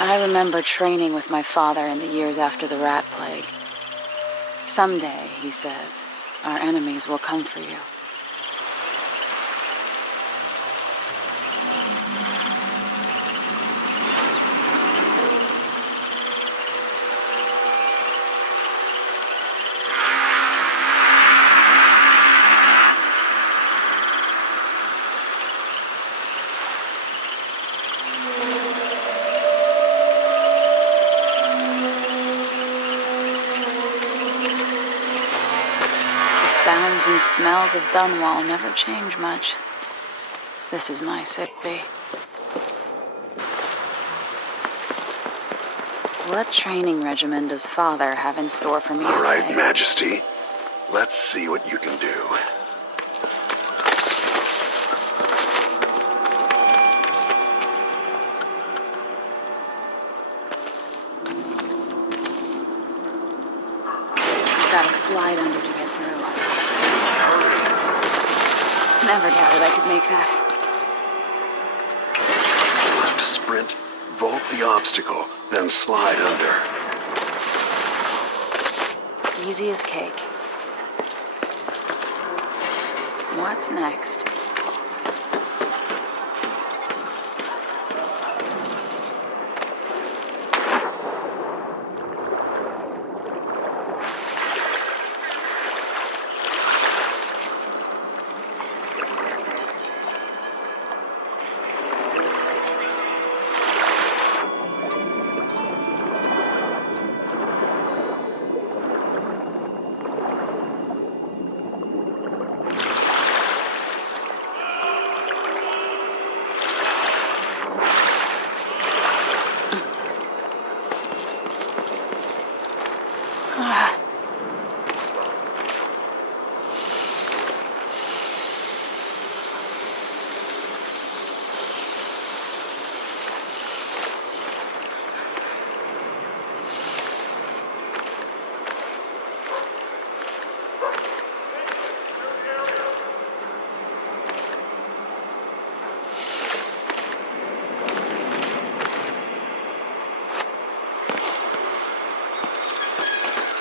I remember training with my father in the years after the rat plague. Someday, he said, our enemies will come for you. Sounds and smells of Dunwall never change much. This is my city. What training regimen does Father have in store for me today? All right, Majesty. Let's see what you can do. I've got to slide under to get through. Never doubted I could make that. You'll have to sprint, vault the obstacle, then slide under. Easy as cake. What's next?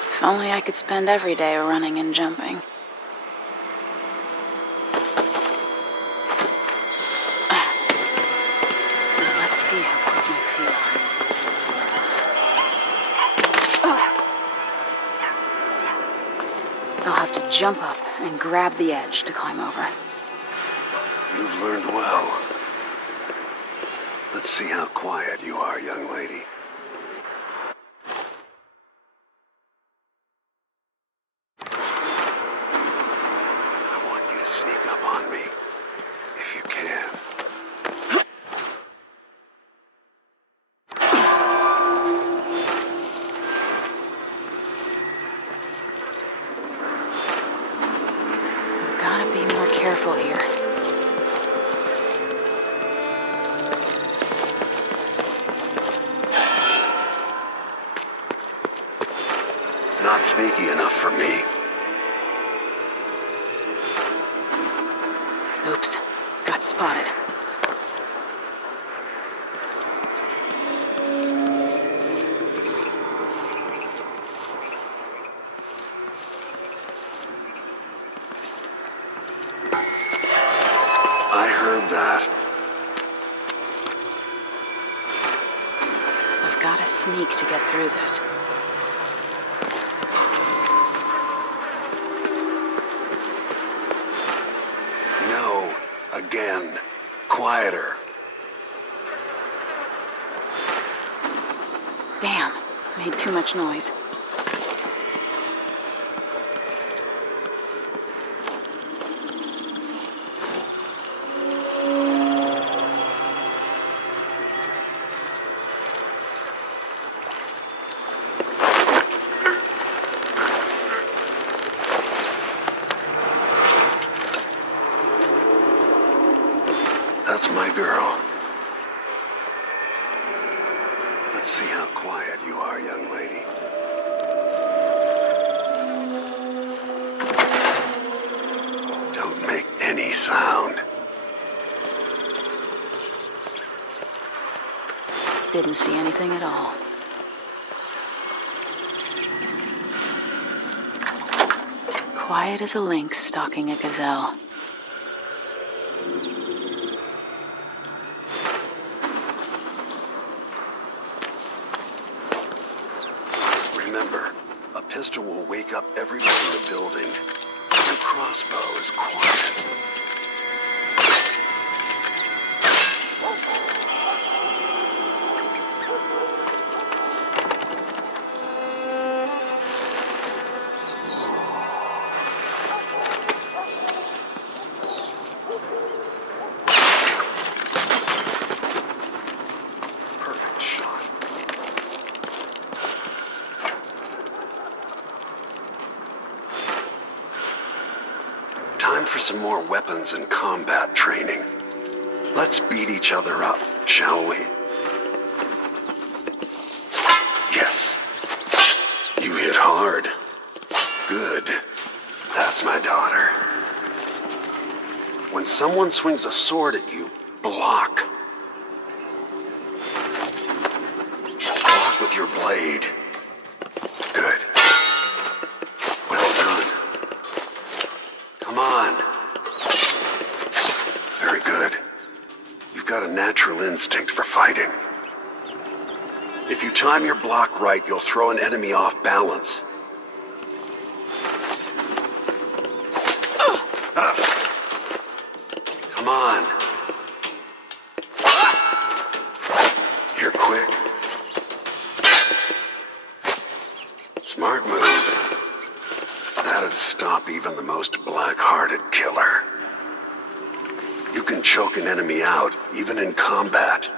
If only I could spend every day running and jumping. Let's see how quick my feet are. I'll have to jump up and grab the edge to climb over. You've learned well. Let's see how quiet you are, young lady. Gotta be more careful here. Not sneaky enough for me. Oops, got spotted. I heard that. I've got to sneak to get through this. No, again. Quieter. Damn, made too much noise. That's my girl. Let's see how quiet you are, young lady. Don't make any sound. Didn't see anything at all. Quiet as a lynx stalking a gazelle. Remember, a pistol will wake up everyone in the building. Your crossbow is quiet. Perfect shot. Time for some more weapons and combat training. Let's beat each other up, shall we? Yes. You hit hard. Good. That's my daughter. When someone swings a sword at you, block. Block with your blade. Good. Well done. Come on. Very good. You've got a natural instinct for fighting. If you time your block right, you'll throw an enemy off balance. Come on. You're quick. Smart move. That'd stop even the most black-hearted killer. You can choke an enemy out, even in combat.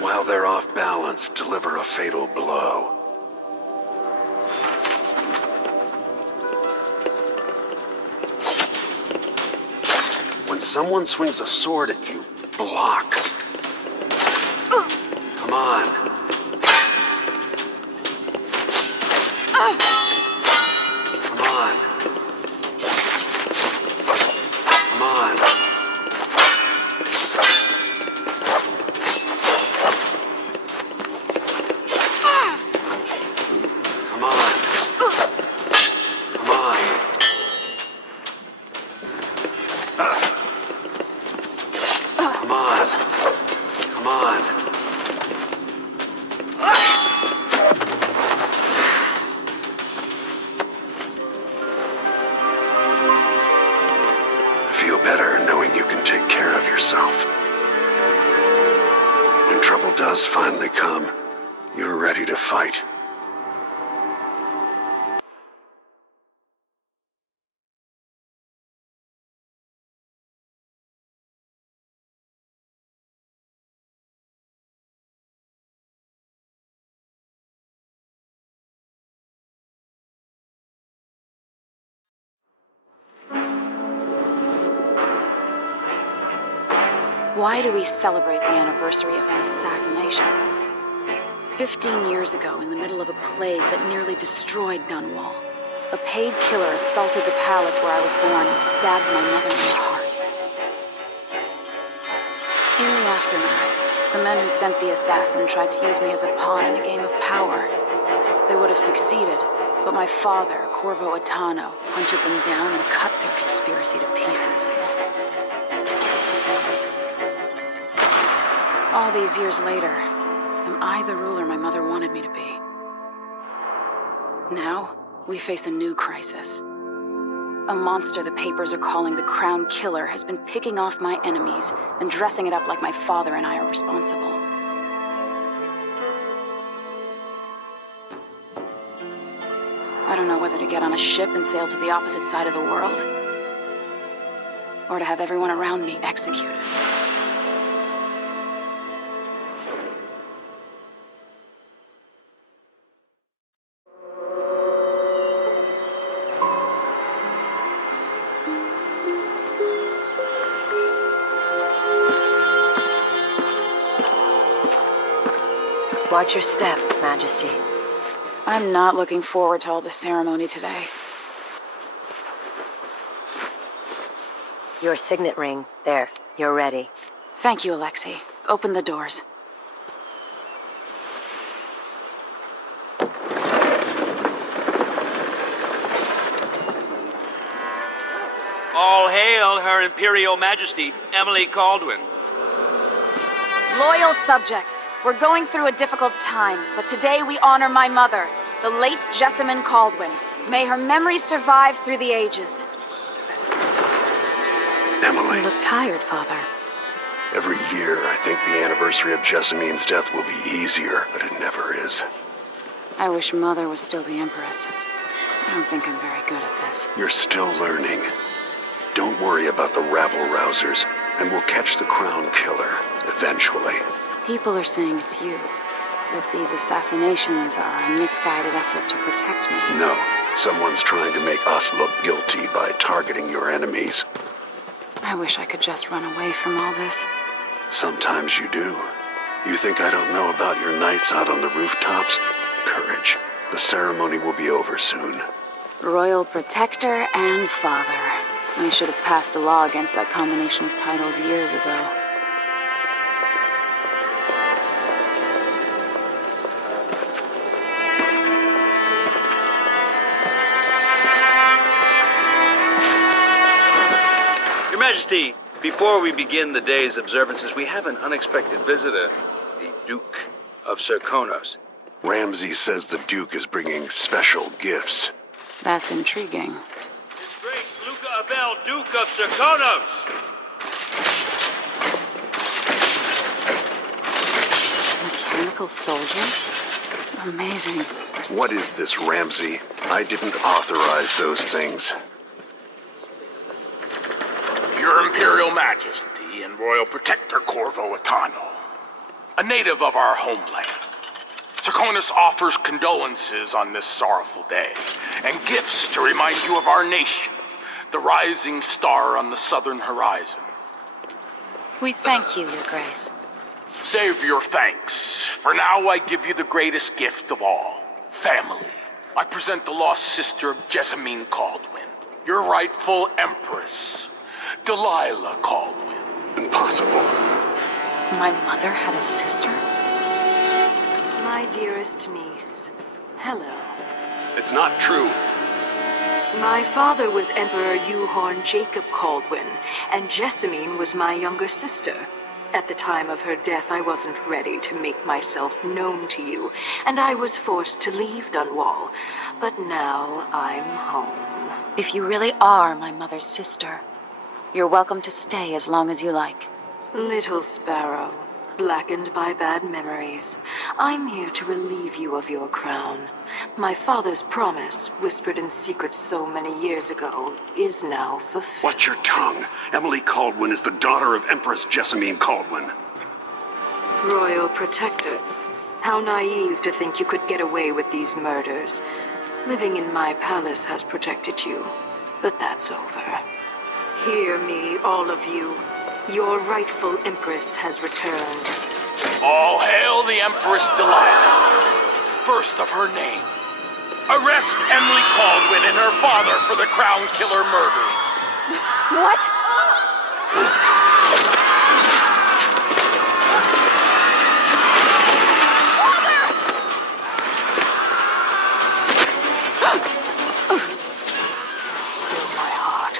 While they're off balance, deliver a fatal blow. When someone swings a sword at you, block. Come on. Come on. Come on. Come on. Come on. Come on. Come on. I feel better knowing you can take care of yourself. When trouble does finally come, you're ready to fight. Why do we celebrate the anniversary of an assassination? 15 years ago, in the middle of a plague that nearly destroyed Dunwall, a paid killer assaulted the palace where I was born and stabbed my mother in the heart. In the aftermath, the men who sent the assassin tried to use me as a pawn in a game of power. They would have succeeded, but my father, Corvo Atano, hunted them down and cut their conspiracy to pieces. All these years later, am I the ruler my mother wanted me to be? Now, we face a new crisis. A monster the papers are calling the Crown Killer has been picking off my enemies and dressing it up like my father and I are responsible. I don't know whether to get on a ship and sail to the opposite side of the world, or to have everyone around me executed. Watch your step, Majesty. I'm not looking forward to all the ceremony today. Your signet ring. There. You're ready. Thank you, Alexei. Open the doors. All hail Her Imperial Majesty, Emily Caldwin. Loyal subjects, we're going through a difficult time, but today we honor my mother, the late Jessamine Caldwin. May her memory survive through the ages. Emily, You look tired, Father. every year I think the anniversary of Jessamine's death will be easier, but it never is. I wish Mother was still the Empress. I don't think I'm very good at this. You're still learning. Don't worry about the rabble-rousers, and we'll catch the Crown Killer, eventually. People are saying it's you. That these assassinations are a misguided effort to protect me. No, someone's trying to make us look guilty by targeting your enemies. I wish I could just run away from all this. Sometimes you do. You think I don't know about your nights out on the rooftops? Courage. The ceremony will be over soon. Royal Protector and Father. I should have passed a law against that combination of titles years ago. Your Majesty, before we begin the day's observances, we have an unexpected visitor, the Duke of Serkonos. Ramsay says the Duke is bringing special gifts. That's intriguing. His Grace Luca Abel, Duke of Serkonos! Mechanical soldiers? Amazing. What is this, Ramsay? I didn't authorize those things. Your Imperial Majesty and Royal Protector Corvo Atano, a native of our homeland. Serkonos offers condolences on this sorrowful day, and gifts to remind you of our nation, the rising star on the southern horizon. We thank you, Your Grace. Save your thanks, for now I give you the greatest gift of all, family. I present the lost sister of Jessamine Caldwin, your rightful empress, Delilah Caldwin. Impossible. My mother had a sister? My dearest niece. Hello. It's not true. My father was Emperor Yuhorn Jacob Caldwin, and Jessamine was my younger sister. At the time of her death, I wasn't ready to make myself known to you, and I was forced to leave Dunwall. But now I'm home. If you really are my mother's sister, you're welcome to stay as long as you like. Little sparrow, blackened by bad memories, I'm here to relieve you of your crown. My father's promise, whispered in secret so many years ago, is now fulfilled. Watch your tongue. Emily Caldwin is the daughter of Empress Jessamine Caldwin. Royal Protector, how naive to think you could get away with these murders. Living in my palace has protected you, but that's over. Hear me, all of you. Your rightful Empress has returned. All hail the Empress Delilah, first of her name. Arrest Emily Caldwin and her father for the Crown Killer murder. What? Still my heart.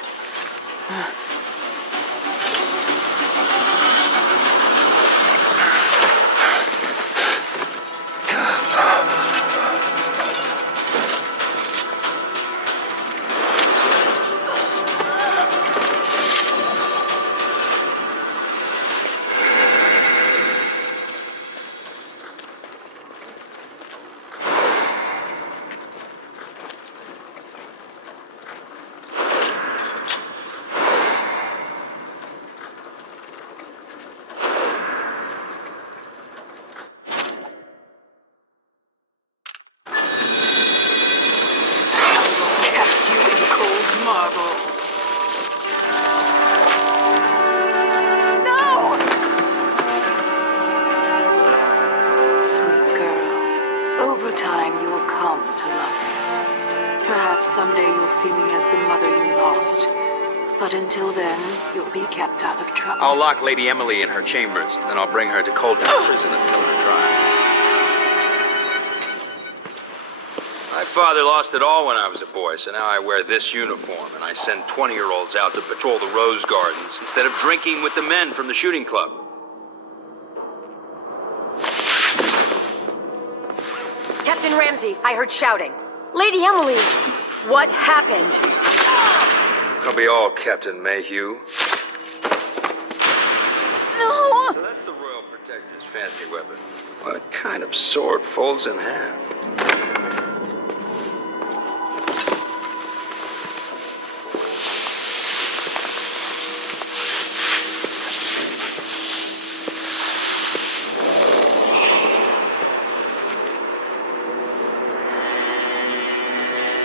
someday you'll see me as the mother you lost. But until then, you'll be kept out of trouble. I'll lock Lady Emily in her chambers, then I'll bring her to Cauldron Prison until her trial. My father lost it all when I was a boy, so now I wear this uniform, and I send 20-year-olds out to patrol the Rose Gardens instead of drinking with the men from the shooting club. Captain Ramsey, I heard shouting. Lady Emily! What happened? I'll be all Captain Mayhew. No! So that's the Royal Protector's fancy weapon. What kind of sword folds in half?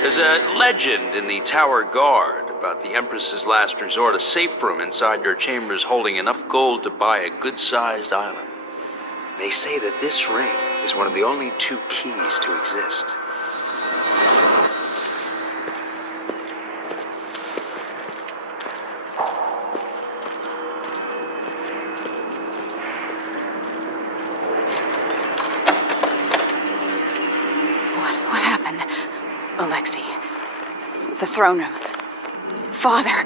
There's a legend in the Tower Guard about the Empress's last resort, a safe room inside your chambers holding enough gold to buy a good-sized island. They say that this ring is one of the only 2 keys to exist. What happened? Alexei. The throne room. Father!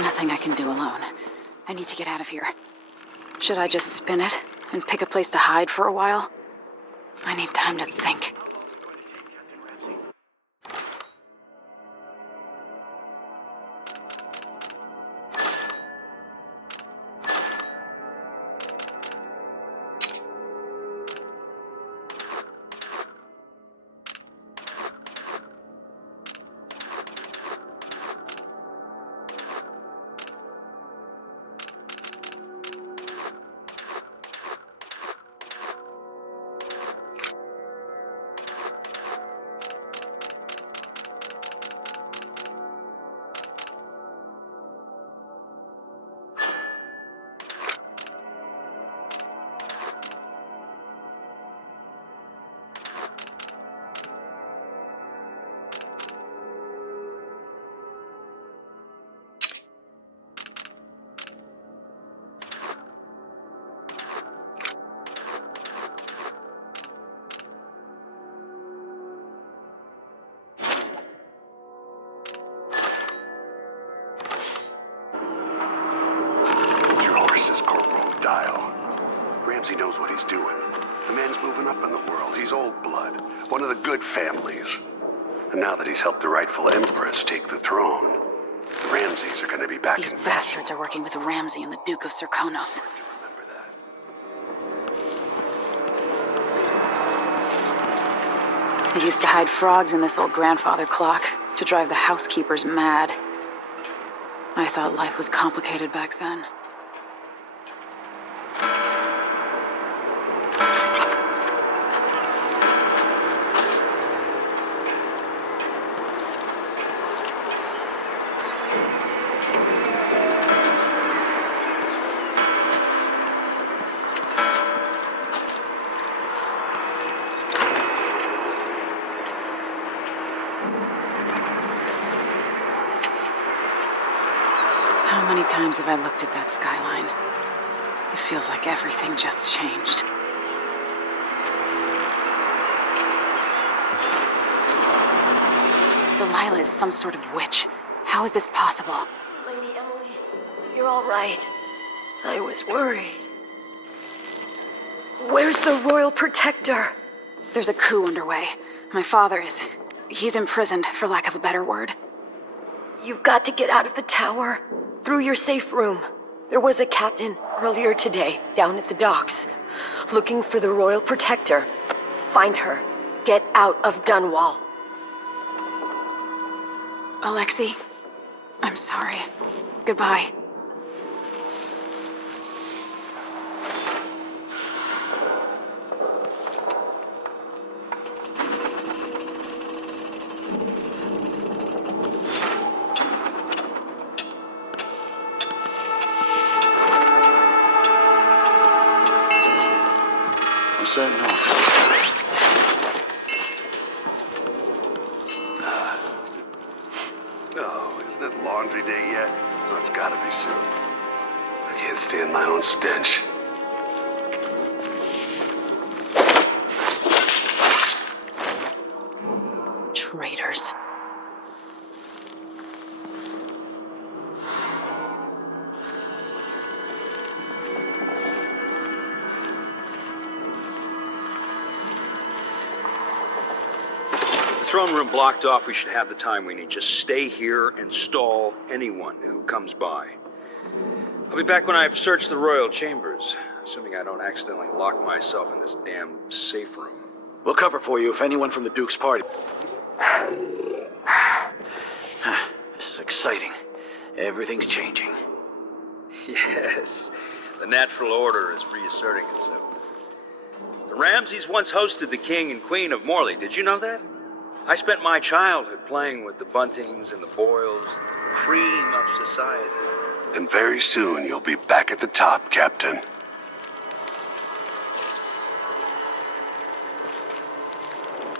Nothing I can do alone. I need to get out of here. Should I just spin it and pick a place to hide for a while? I need time to think. Ramsey knows what he's doing. The man's moving up in the world. He's old blood, one of the good families. And now that he's helped the rightful Empress take the throne, the Ramseys are going to be back These in bastards are working with Ramsey and the Duke of Serkonos. Remember that. They used to hide frogs in this old grandfather clock to drive the housekeepers mad. I thought life was complicated back then. How many times have I looked at that skyline? It feels like everything just changed. Delilah is some sort of witch. How is this possible? Lady Emily, you're all right. I was worried. Where's the Royal Protector? There's a coup underway. My father is... he's imprisoned, for lack of a better word. You've got to get out of the tower. Through your safe room. There was a captain earlier today down at the docks, looking for the Royal Protector. Find her. Get out of Dunwall. Alexei, I'm sorry. Goodbye. facility day yet? Oh, it's gotta be soon. I can't stand my own stench. Traitors. Throne room blocked off. We should have the time we need. Just stay here and stall anyone who comes by. I'll be back when I've searched the royal chambers, assuming I don't accidentally lock myself in this damn safe room. We'll cover for you if anyone from the Duke's party... This is exciting. Everything's changing. Yes, the natural order is reasserting itself. The Ramseys once hosted the King and Queen of Morley. Did you know that? I spent my childhood playing with the Buntings and the Boyles, the cream of society. And very soon you'll be back at the top, Captain.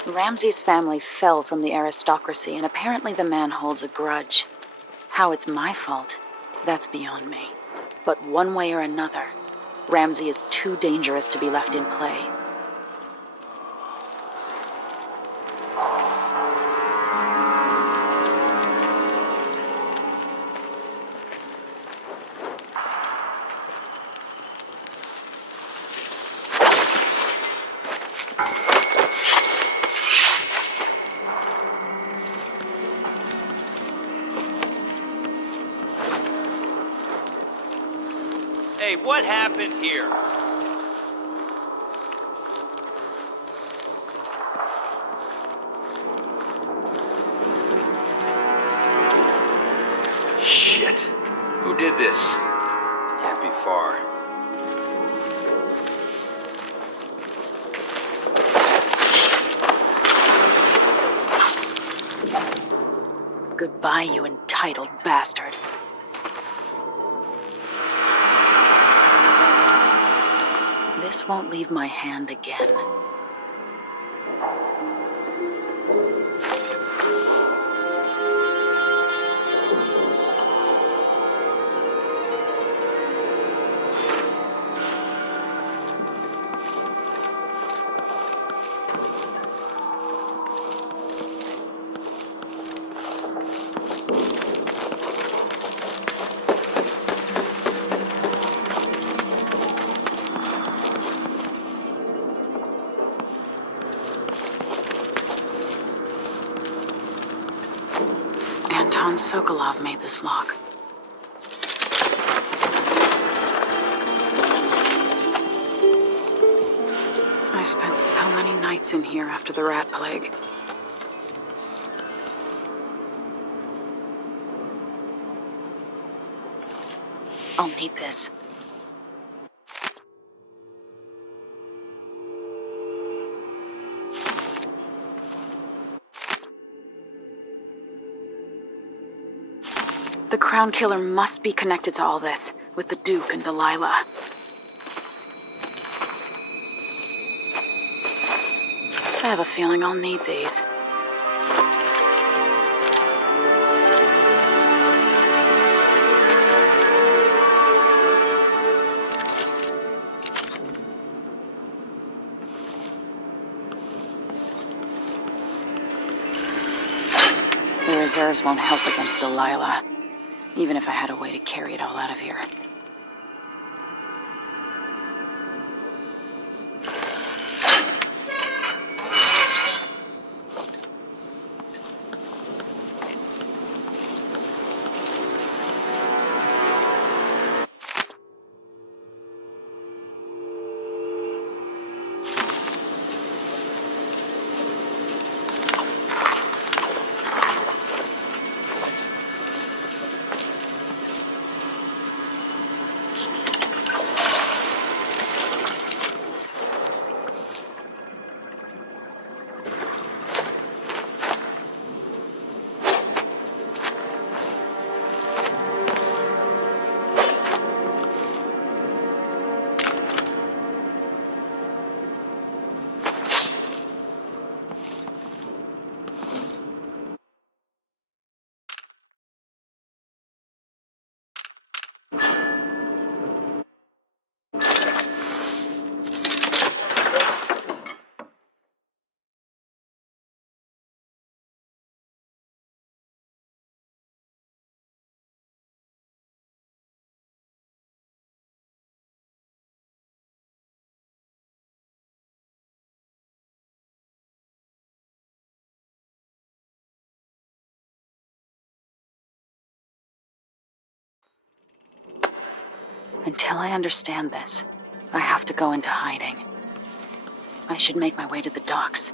Ramsay's family fell from the aristocracy, and apparently the man holds a grudge. How it's my fault, that's beyond me. But one way or another, Ramsay is too dangerous to be left in play. Hey, what happened here? Shit. Who did this? Can't be far. Goodbye, you entitled bastard. This won't leave my hand again. Anton Sokolov made this lock. I spent so many nights in here after the rat plague. I'll need this. The Crown Killer must be connected to all this, with the Duke and Delilah. I have a feeling I'll need these. The reserves won't help against Delilah, even if I had a way to carry it all out of here. Until I understand this, I have to go into hiding. I should make my way to the docks.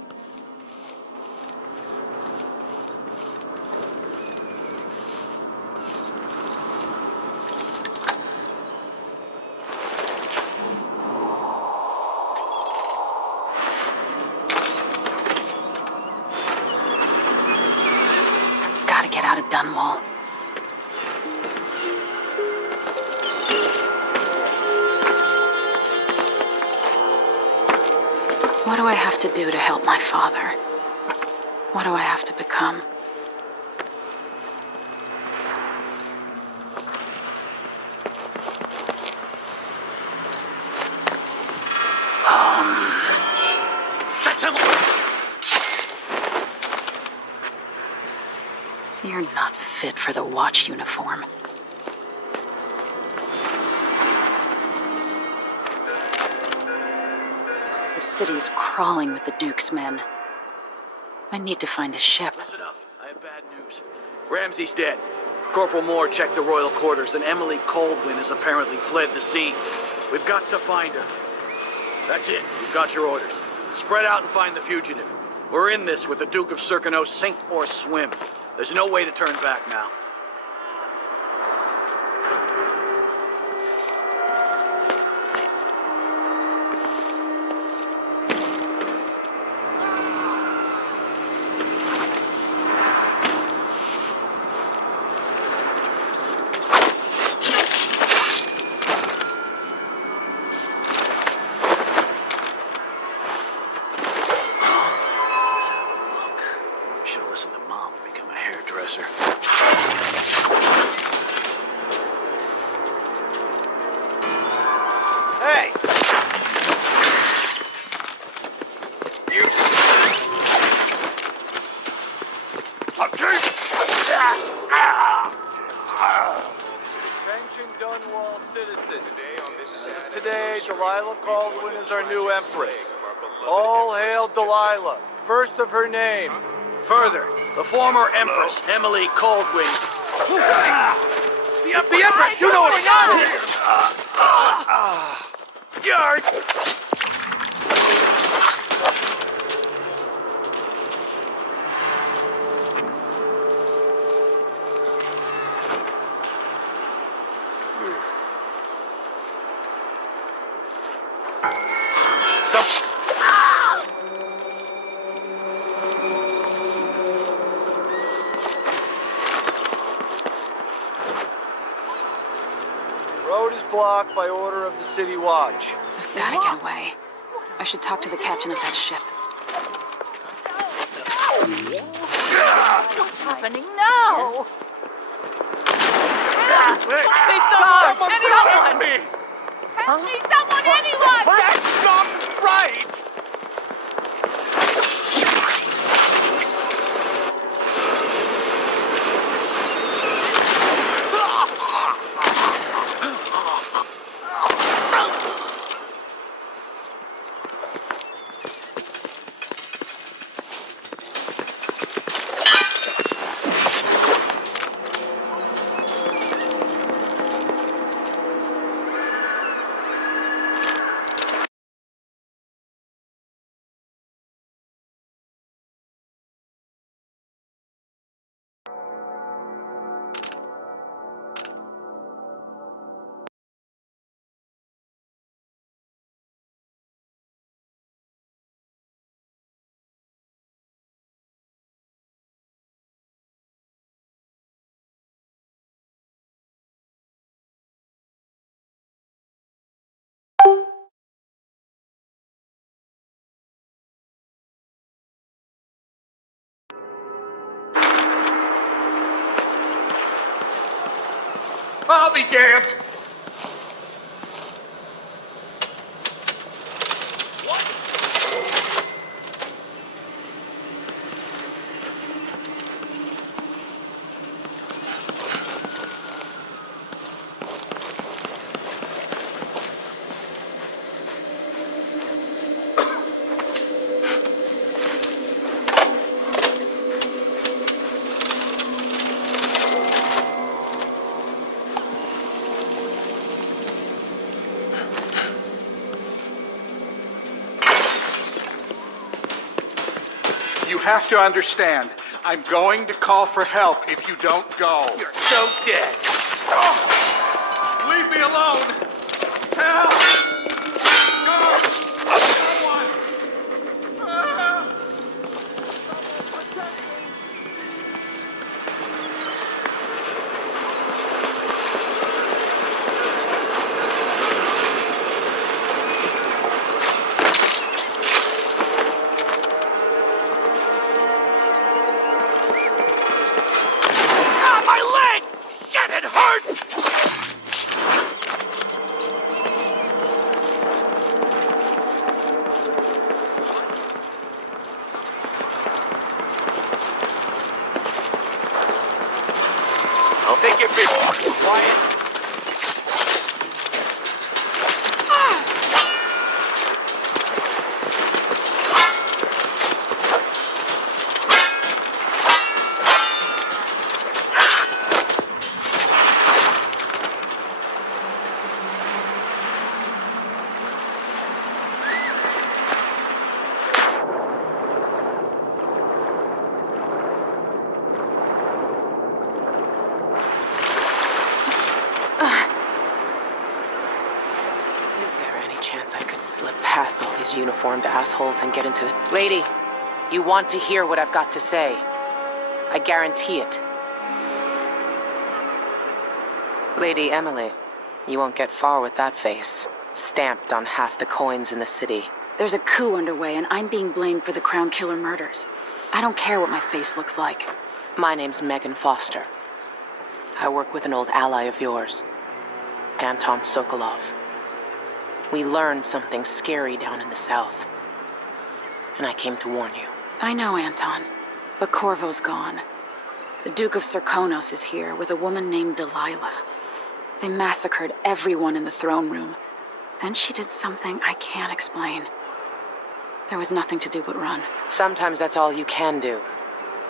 I've got to get out of Dunwall. What do I have to do to help my father? What do I have to become? That's him! You're not fit for the watch uniform. The city is crawling with the Duke's men. I need to find a ship. Listen up. I have bad news. Ramsey's dead. Corporal Moore checked the royal quarters, and Emily Coldwin has apparently fled the scene. We've got to find her. That's it. You've got your orders. Spread out and find the fugitive. We're in this with the Duke of Circano, sink or swim. There's no way to turn back now. Should've listened to Mom and become a hairdresser. Hey! You. Attention Dunwall citizens. As of today, Delilah Caldwin is our new empress. All hail Delilah, first of her name. Further, the former Empress, Emily Coldwin. It's the Empress! You know what's on here! Yard! Road is blocked by order of the City Watch. I've got to get away. I should talk to the captain of that ship. What's happening now? Someone protect me! Help me, someone, anyone! That's not right! I'll be damned! have to understand. I'm going to call for help if you don't go. You're so dead. Leave me alone! Help! No! Someone! Ah! Ah, my leg! Shit, it hurts! I'll take your big quiet. Is there any chance I could slip past all these uniformed assholes and get into the... Lady, you want to hear what I've got to say. I guarantee it. Lady Emily, you won't get far with that face. Stamped on half the coins in the city. There's a coup underway, and I'm being blamed for the Crown Killer murders. I don't care what my face looks like. My name's Megan Foster. I work with an old ally of yours, Anton Sokolov. We learned something scary down in the south, and I came to warn you. I know, Anton, but Corvo's gone. The Duke of Serkonos is here with a woman named Delilah. They massacred everyone in the throne room. Then she did something I can't explain. There was nothing to do but run. Sometimes that's all you can do.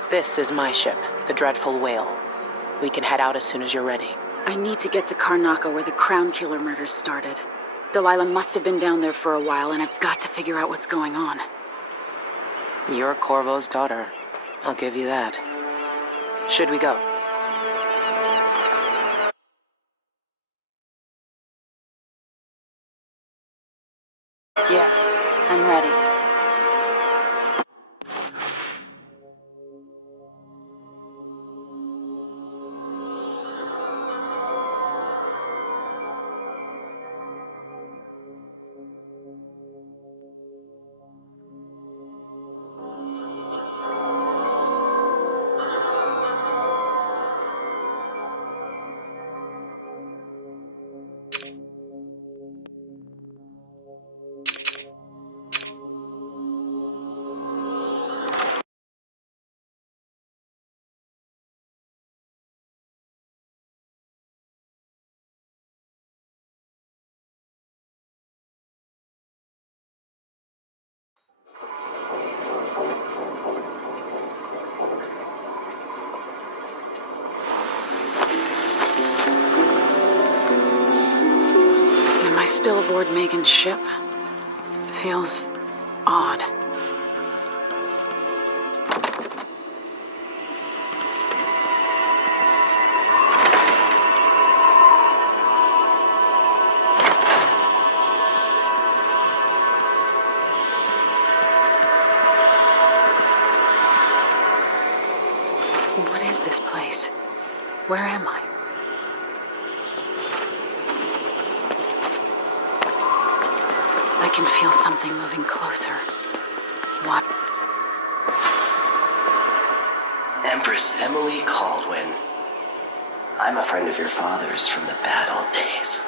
This is my ship, the Dreadful Whale. We can head out as soon as you're ready. I need to get to Karnaca where the Crown Killer murders started. Delilah must have been down there for a while, and I've got to figure out what's going on. You're Corvo's daughter. I'll give you that. Should we go? Yes, I'm ready. Am I still aboard Megan's ship? Feels odd. What is this place? Where am I? I can feel something moving closer. What? Empress Emily Caldwin. I'm a friend of your father's from the bad old days.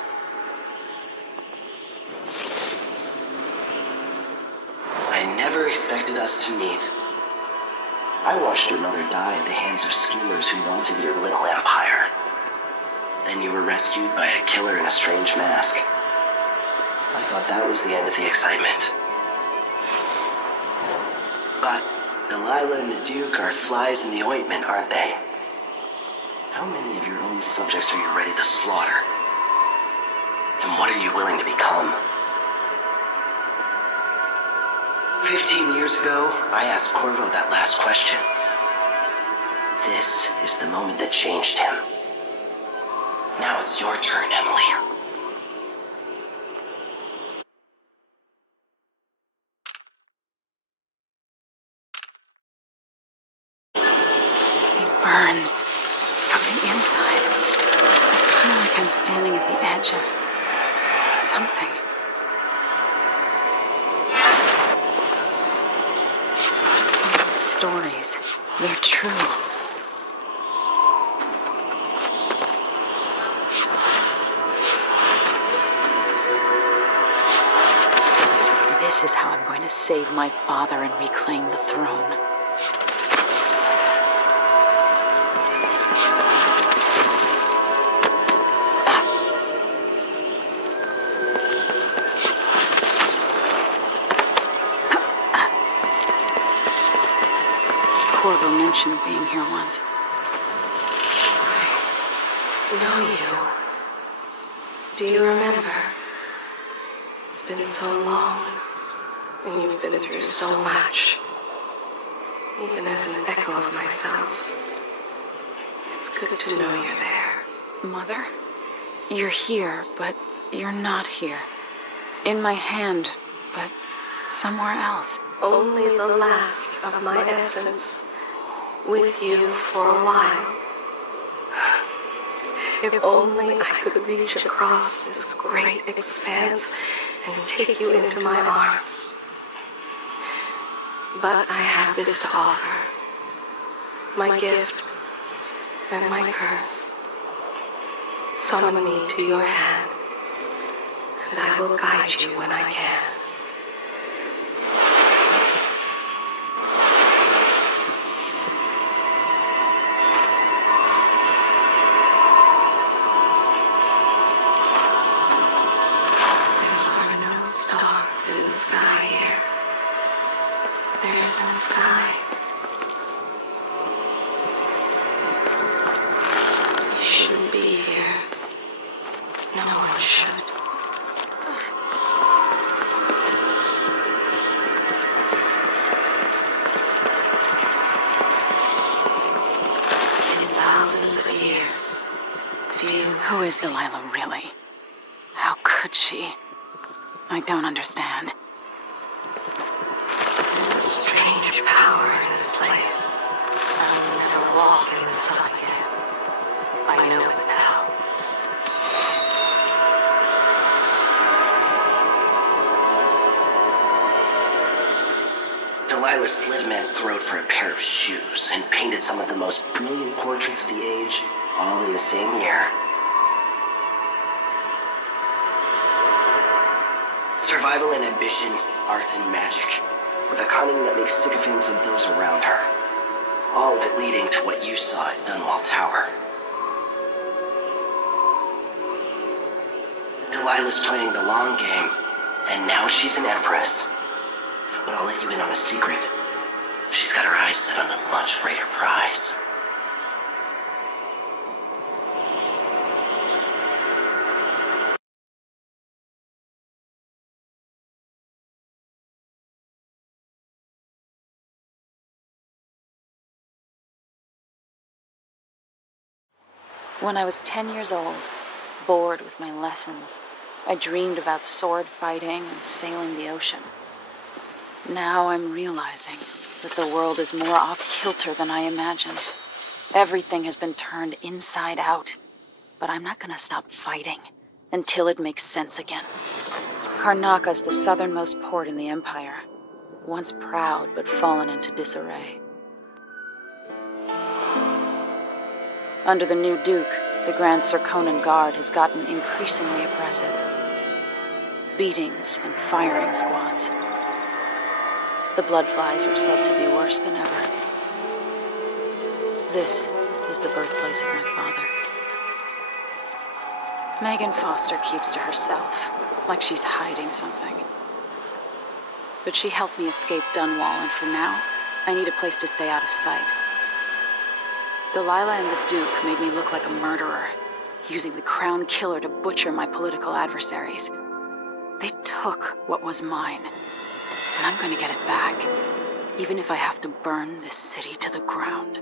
I never expected us to meet. I watched your mother die at the hands of schemers who wanted your little empire. Then you were rescued by a killer in a strange mask. I thought that was the end of the excitement. But Delilah and the Duke are flies in the ointment, aren't they? How many of your own subjects are you ready to slaughter? And what are you willing to become? 15 years ago, I asked Corvo that last question. This is the moment that changed him. Now it's your turn, Emily. It burns from the inside. I feel like I'm standing at the edge of something. The stories, they're true. This is how I'm going to save my father and reclaim the throne. Corvo mentioned being here once. I know you. Do you remember? It's been so long, and you've been through so much. Even as an echo of myself, it's good to know you're there. Mother? You're here, but you're not here. In my hand, but somewhere else. Only the last of my essence, with you for a while. If only I could reach across this great expanse and take you into my arms. But I have this to offer. My gift and my curse. Summon me to your hand, and I will guide you when I can. Stars in the sky here. There's no sky. You shouldn't be here. No one should. In thousands of years, few. Who is Delilah really? How could she? I don't understand. There's a strange power in this place. I will never walk in the sun again. I know it now. Delilah slit a man's throat for a pair of shoes and painted some of the most brilliant portraits of the age, all in the same year. Survival and ambition, art and magic, with a cunning that makes sycophants of those around her. All of it leading to what you saw at Dunwall Tower. Delilah's playing the long game, and now she's an empress. But I'll let you in on a secret. She's got her eyes set on a much greater prize. When I was 10 years old, bored with my lessons, I dreamed about sword fighting and sailing the ocean. Now I'm realizing that the world is more off-kilter than I imagined. Everything has been turned inside out, but I'm not gonna stop fighting until it makes sense again. Karnaka's the southernmost port in the Empire, once proud but fallen into disarray. Under the new Duke, the Grand Serkonan Guard has gotten increasingly oppressive. Beatings and firing squads. The Bloodflies are said to be worse than ever. This is the birthplace of my father. Megan Foster keeps to herself, like she's hiding something. But she helped me escape Dunwall, and for now, I need a place to stay out of sight. Delilah and the Duke made me look like a murderer, using the Crown Killer to butcher my political adversaries. They took what was mine, And I'm gonna get it back, even if I have to burn this city to the ground.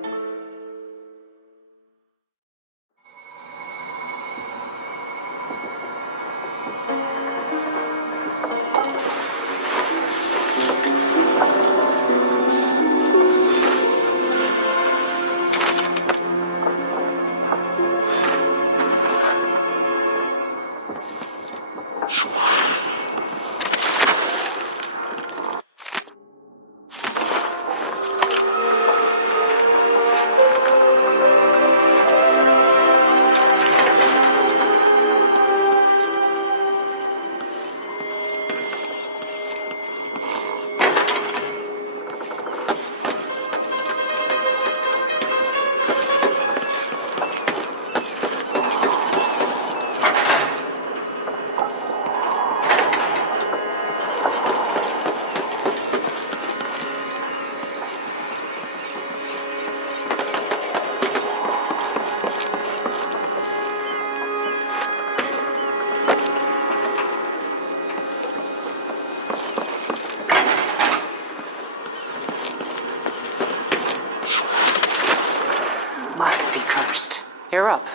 Must be cursed. You're up.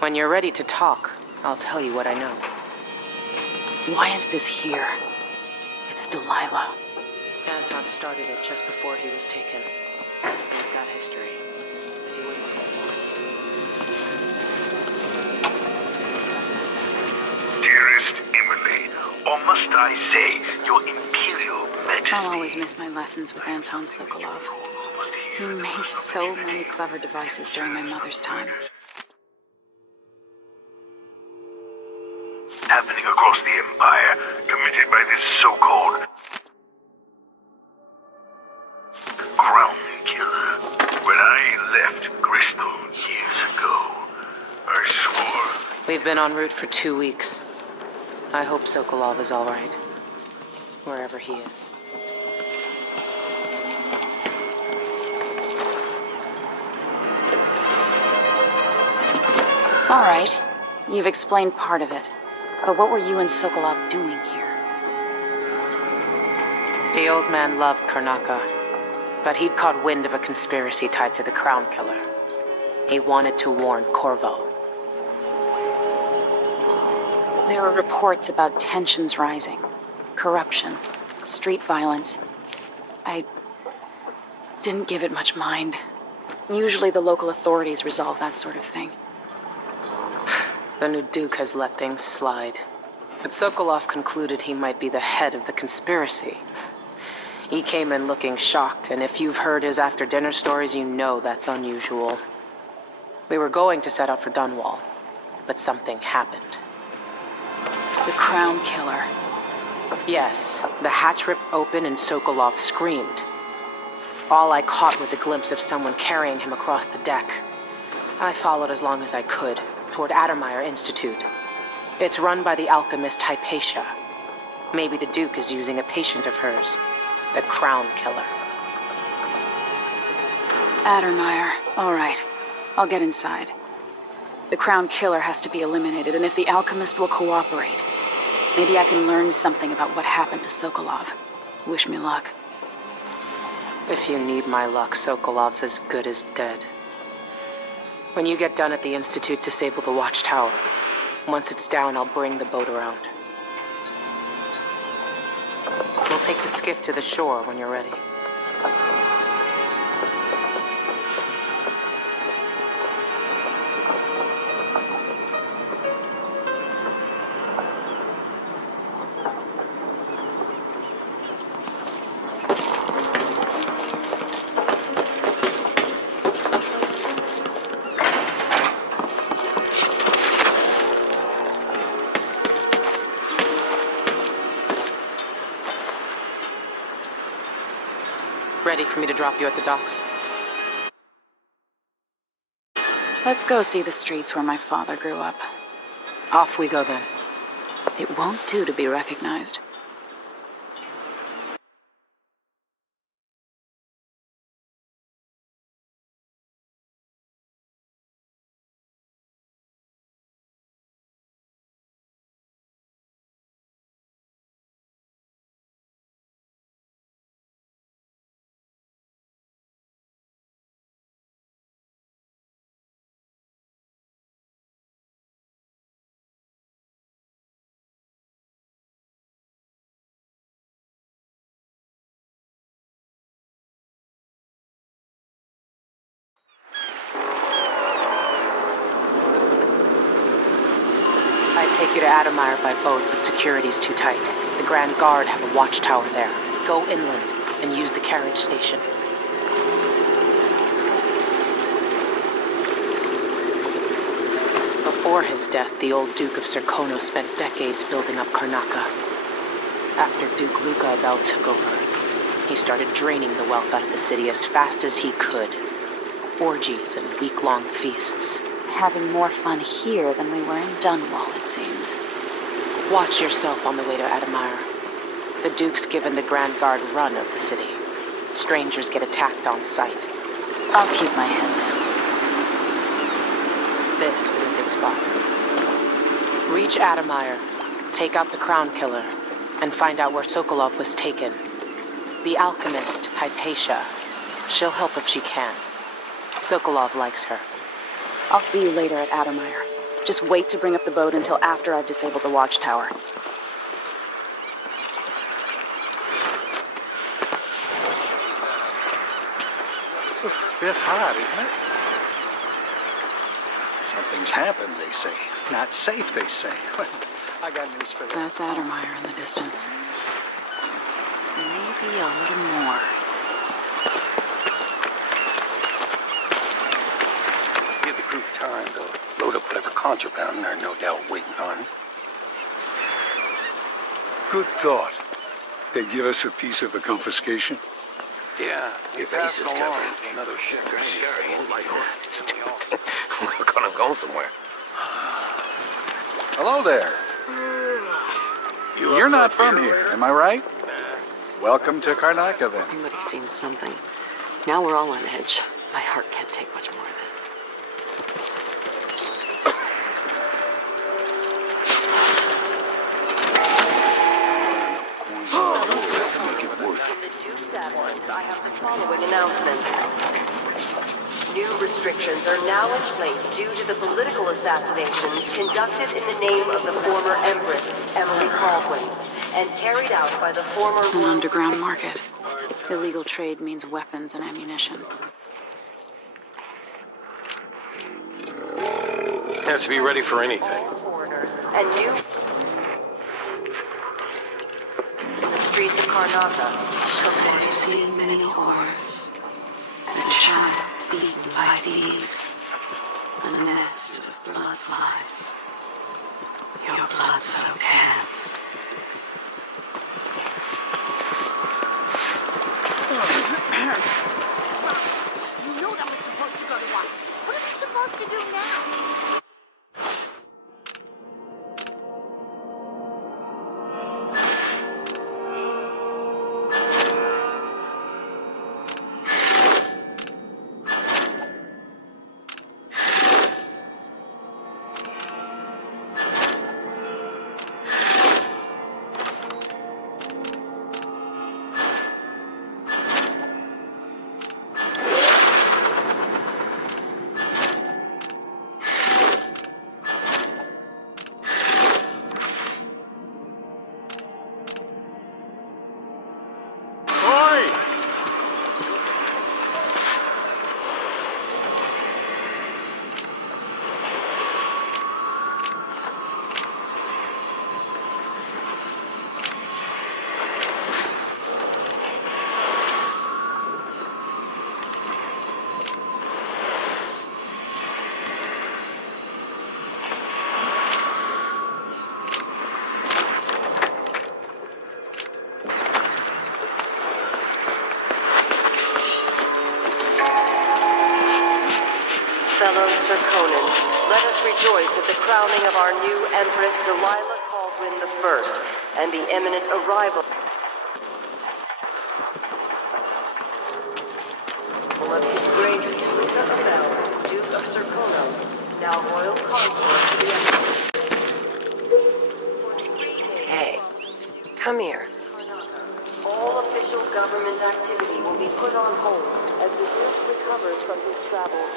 When you're ready to talk, I'll tell you what I know. Why is this here? It's Delilah. Anton started it just before he was taken. We've got history. But he wouldn't say more. Dearest Emily, or must I say, your Imperial Majesty. I'll always miss my lessons with Anton Sokolov. He made so many clever devices during my mother's time. Happening across the Empire, committed by this so-called Crown Killer. When I left Bristol years ago, I swore... We've been en route for 2 weeks. I hope Sokolov is all right, wherever he is. All right, you've explained part of it. But what were you and Sokolov doing here? The old man loved Karnaka, but he'd caught wind of a conspiracy tied to the Crown Killer. He wanted to warn Corvo. There were reports about tensions rising, corruption, street violence. I didn't give it much mind. Usually the local authorities resolve that sort of thing. The new Duke has let things slide. But Sokolov concluded he might be the head of the conspiracy. He came in looking shocked, and if you've heard his after-dinner stories, you know that's unusual. We were going to set out for Dunwall, but something happened. The Crown Killer. Yes, the hatch ripped open and Sokolov screamed. All I caught was a glimpse of someone carrying him across the deck. I followed as long as I could, toward Addermeyer Institute. It's run by the alchemist Hypatia. Maybe the Duke is using a patient of hers, the Crown Killer. Addermeyer. All right. I'll get inside. The Crown Killer has to be eliminated, and if the alchemist will cooperate, maybe I can learn something about what happened to Sokolov. Wish me luck. If you need my luck, Sokolov's as good as dead. When you get done at the Institute, disable the watchtower. Once it's down, I'll bring the boat around. We'll take the skiff to the shore when you're ready. Ready for me to drop you at the docks? Let's go see the streets where my father grew up. Off we go then. It won't do to be recognized. take you to Adamire by boat, but security's too tight. The Grand Guard have a watchtower there. Go inland and use the carriage station. Before his death, the old Duke of Serkono spent decades building up Karnaca. After Duke Luca Abel took over, he started draining the wealth out of the city as fast as he could. Orgies and week-long feasts. Having more fun here than we were in Dunwall, it seems. Watch yourself on the way to Adamire. The Duke's given the Grand Guard run of the city. Strangers get attacked on sight. I'll keep my head down. This is a good spot. Reach Adamire, take out the Crown Killer, and find out where Sokolov was taken. The alchemist, Hypatia. She'll help if she can. Sokolov likes her. I'll see you later at Adamire. Just wait to bring up the boat until after I've disabled the watchtower. It's a bit hot, isn't it? Something's happened, they say. Not safe, they say. I got news for you. That's Adamire in the distance. Maybe a little more. Give the group time to load up whatever contraband they're no doubt waiting on. Good thought. They give us a piece of the confiscation? Yeah, your face is covering another shit. We're gonna go somewhere. Hello there. You're not from here, am I right? Welcome to Karnaca, then. Somebody's seen something. Now we're all on edge. My heart can't take much more of this. I have the following announcement. New restrictions are now in place due to the political assassinations conducted in the name of the former Empress, Emily Caldwin, and carried out by the former... An underground market. Illegal trade means weapons and ammunition. Has to be ready for anything. And new... In the streets of Karnaca, I've seen many horrors. A child beaten by thieves. A nest of blood flies. Your blood-soaked hands. You knew that was supposed to go to us. What are we supposed to do now? fellow Serkonans, let us rejoice at the crowning of our new Empress Delilah Caldwin I and the imminent arrival of His Grace Luca Abel, Duke of Serkonos, now Royal Consort to the Empress. Hey, come here. All official government activity will be put on hold as the Duke recovers from his travels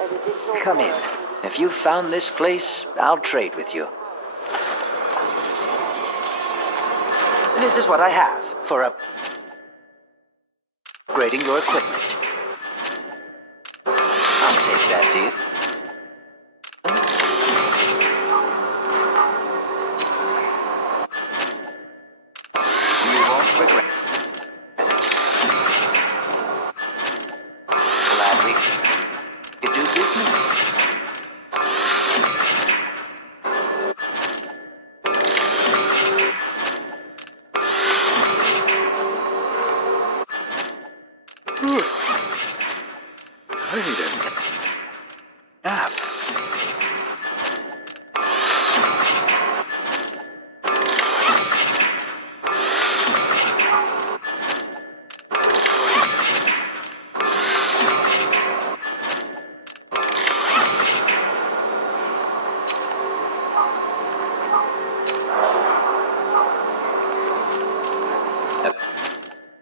and additional... Come in. If you've found this place, I'll trade with you. This is what I have for upgrading your equipment. I'll take that deal.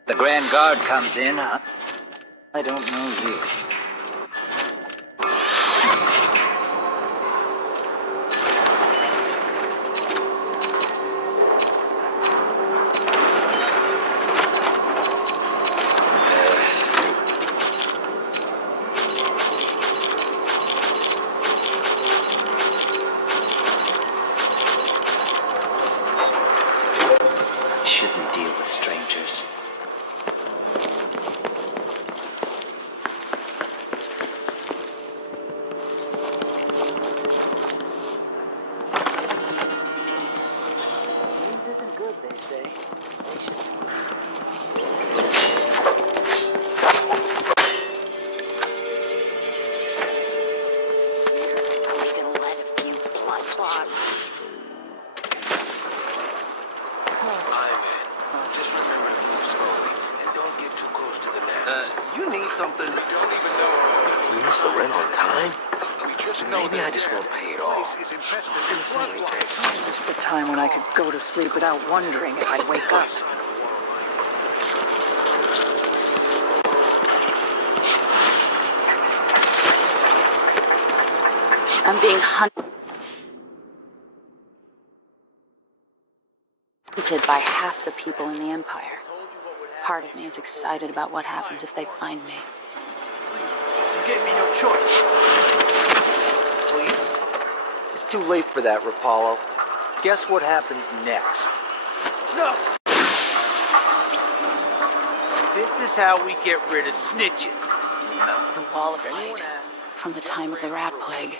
The Grand Guard comes in, I don't know you. Shouldn't deal with strangers. Isn't good, they say. Just remember to move slowly and don't get too close to the nests. You need something. We don't even know. We missed the rent on time? We just know Maybe I just won't pay it off. is infested with blood. This is the time when I could go to sleep without wondering if I'd wake up. I'm being hunted by half the people in the Empire. Part of me is excited about what happens if they find me. You gave me no choice. Please? It's too late for that, Rapallo. Guess what happens next? No! This is how we get rid of snitches. The Wall of Light, from the time of the Rat Plague.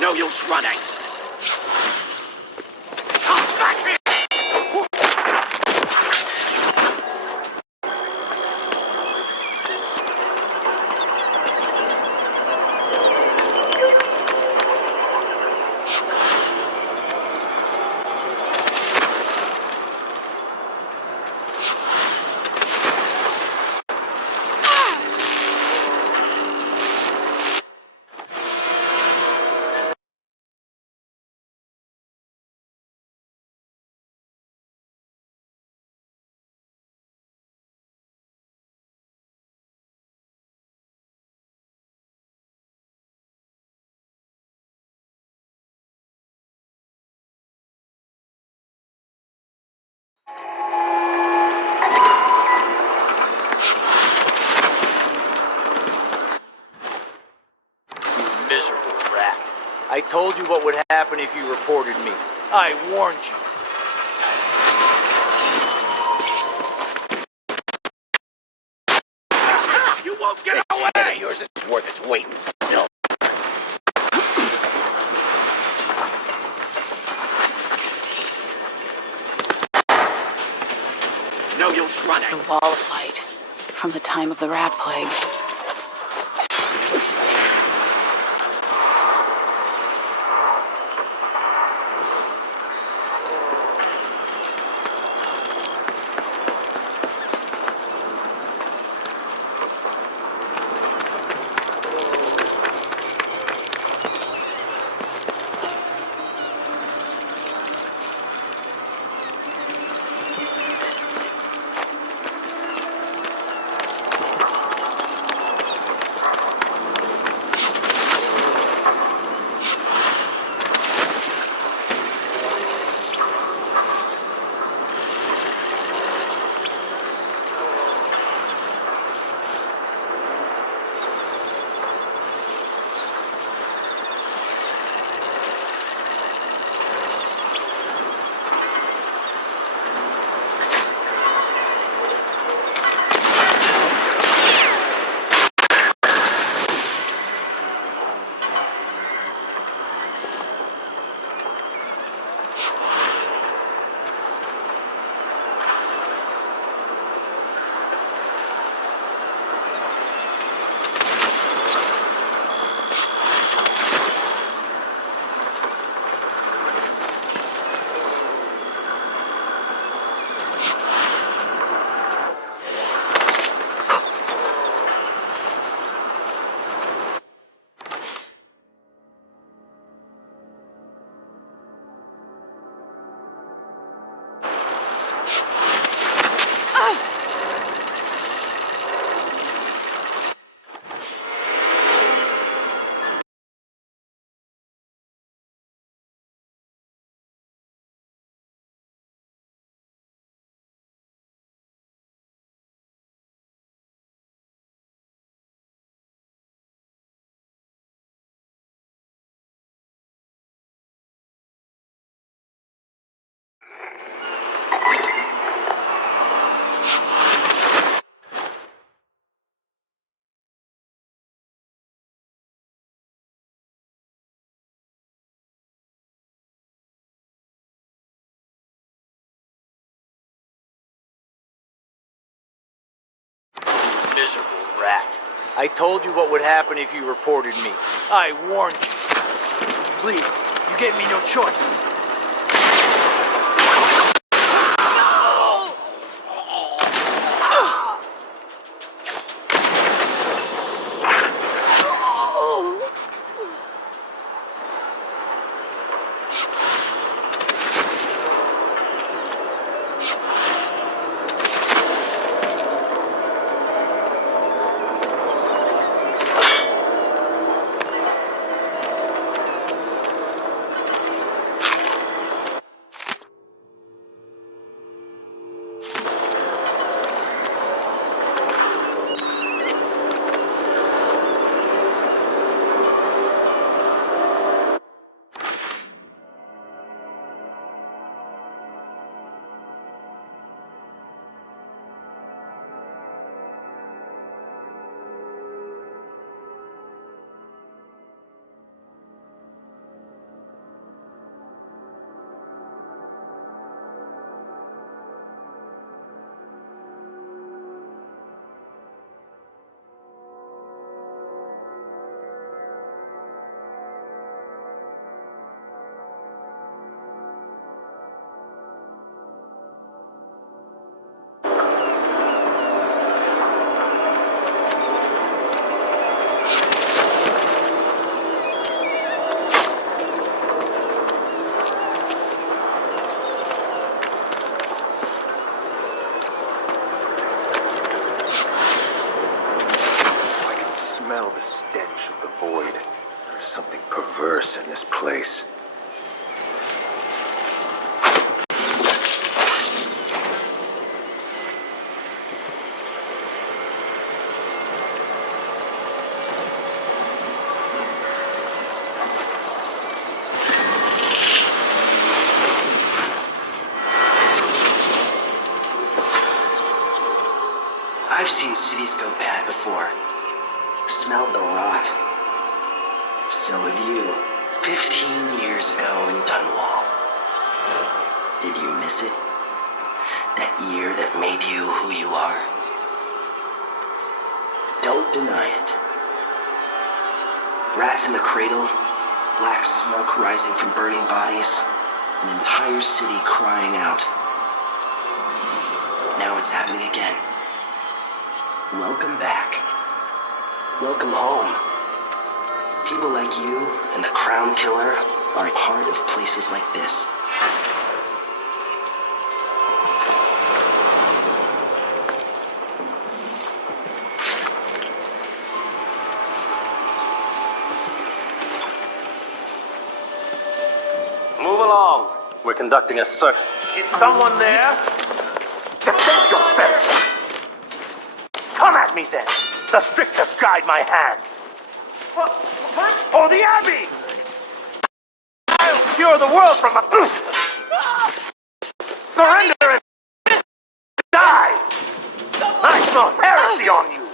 No use running. Come back here! Miserable rat. I told you what would happen if you reported me. I warned you. You won't get away! Head of yours is worth its weight in silver. No use running. The Wall of Light, from the time of the Rat Plague. miserable rat. I told you what would happen if you reported me. I warned you. Please, you gave me no choice. Smell the stench of the void. There is something perverse in this place. I've seen cities go bad before. Smelled the rot. So have you. 15 years ago in Dunwall. Did you miss it? That year that made you who you are? Don't deny it. Rats in the cradle, black smoke rising from burning bodies, an entire city crying out. Now it's happening again. Welcome back. Welcome home. People like you and the Crown Killer are a part of places like this. Move along. We're conducting a search. Is someone there? Defend yourself! Come at me then! The strictest guide my hand! What? For the Abbey! I'll cure the world from the... Surrender and die! I smell heresy on you!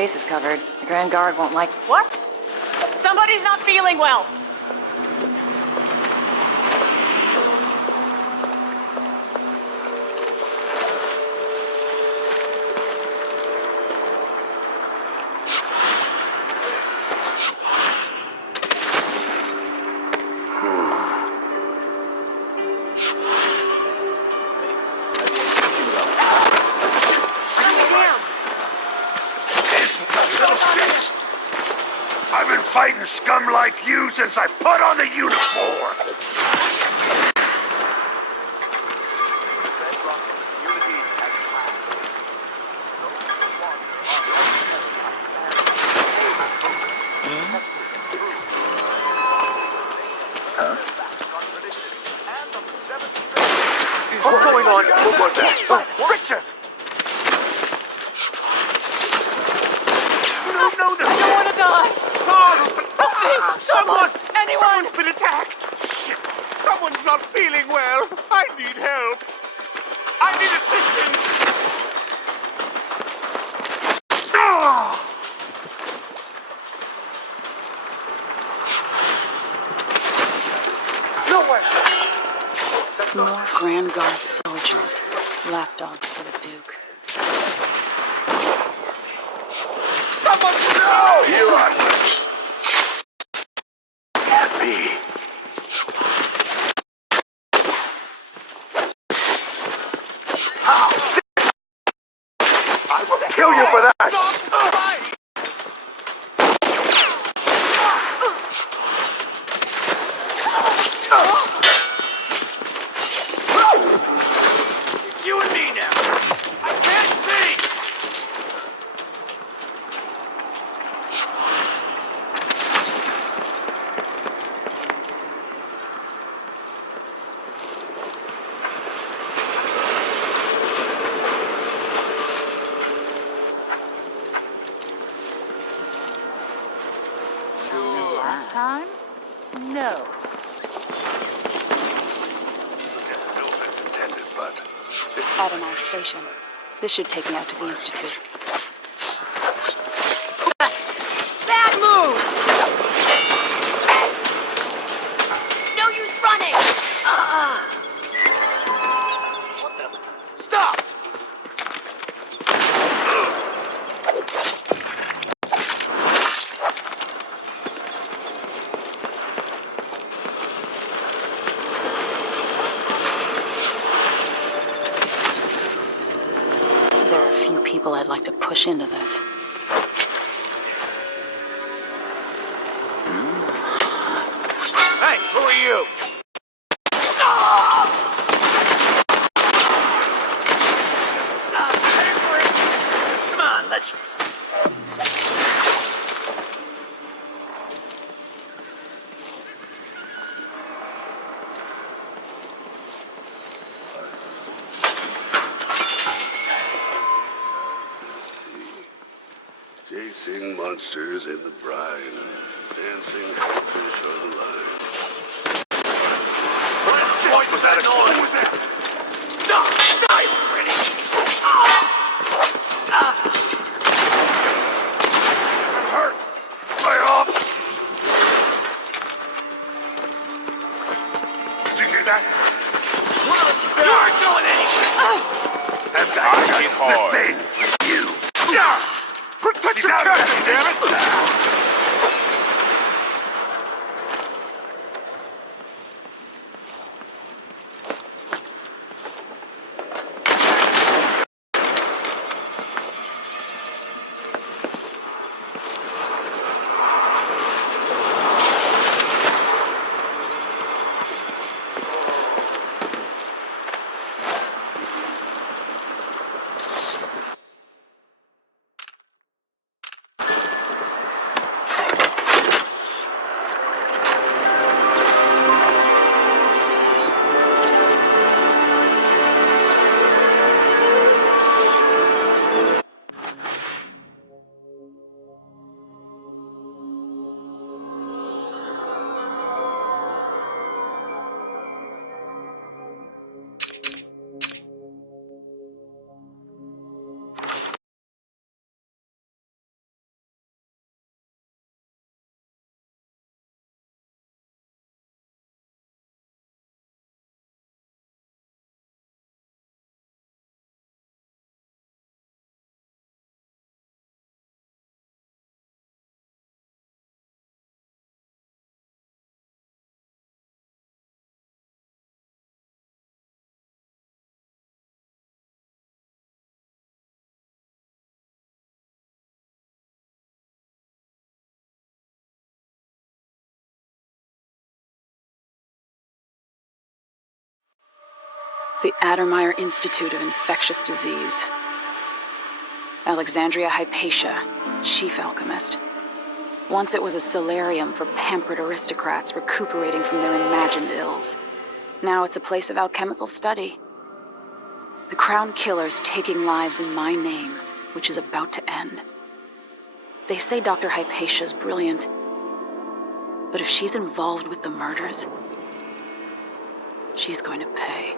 face is covered. The Grand Guard won't like... What? Somebody's not feeling well. I've been fighting scum like you since I put on the uniform! What's going on? What was that? Richard! No, I don't want to die. Help me! Someone! Anyone! Someone's been attacked! Shit! Someone's not feeling well! I need help! I need assistance! More Grand Guard soldiers. Lapdogs for the Duke. Someone no! You are... Can't be. I will kill you for that! It's you and me now. I can't see. Last time? No. No offense intended, but... Automatic station. This should take me out to the Institute. Bad move! No use running! What the? Stop! There are a few people I'd like to push into this. Hey, who are you? Come on, let's... Chasing monsters in the brine, dancing fish on the line. What was that explosion? What was that? Die already! I'm hurt! Lay off! Did you hear that? You aren't going anywhere! And that's just the thing for you! Protect He's your out of character, there. damn it! The Addermeyer Institute of Infectious Disease. Alexandria Hypatia, chief alchemist. Once it was a solarium for pampered aristocrats recuperating from their imagined ills. Now it's a place of alchemical study. The Crown Killer's taking lives in my name, which is about to end. They say Dr. Hypatia's brilliant, but if she's involved with the murders, she's going to pay.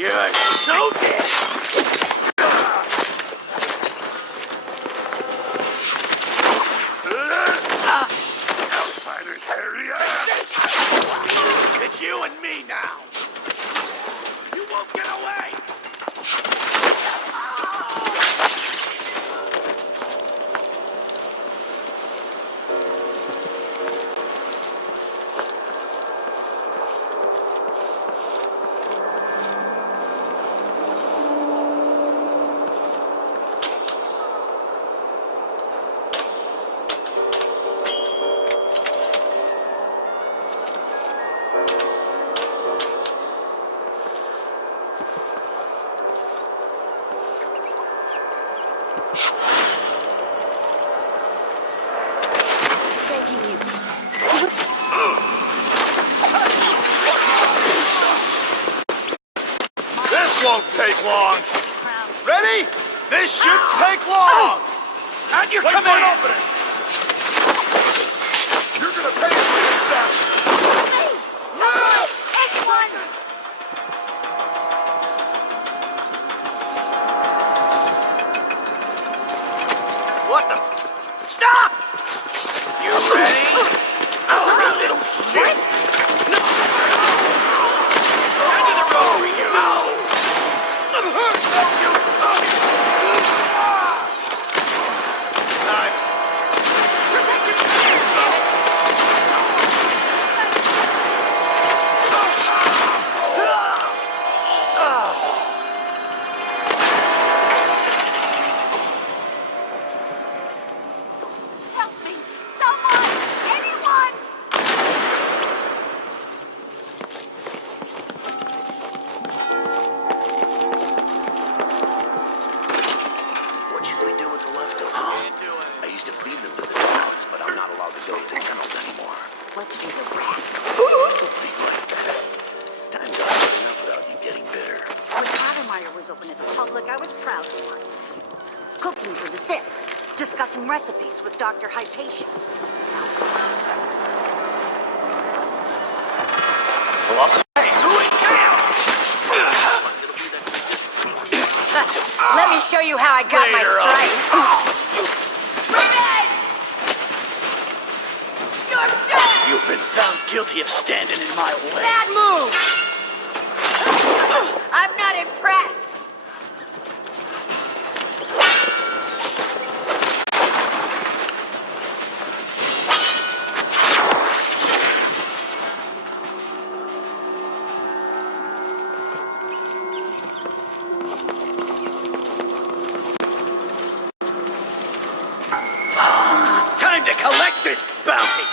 You're so dead! Outsiders, Harriet! It's you and me now! You won't get away! This won't take long. Ready? This shouldn't take long. At your Wait for an command! opening. You're gonna pay for this stuff. What the? Stop! You ready? Oh, little shit! No! discussing recipes with Dr. Hypatia. Let me show you how I got my stripes. You've been found guilty of standing in my way. Bad move! I'm not impressed. Time to collect this bounty!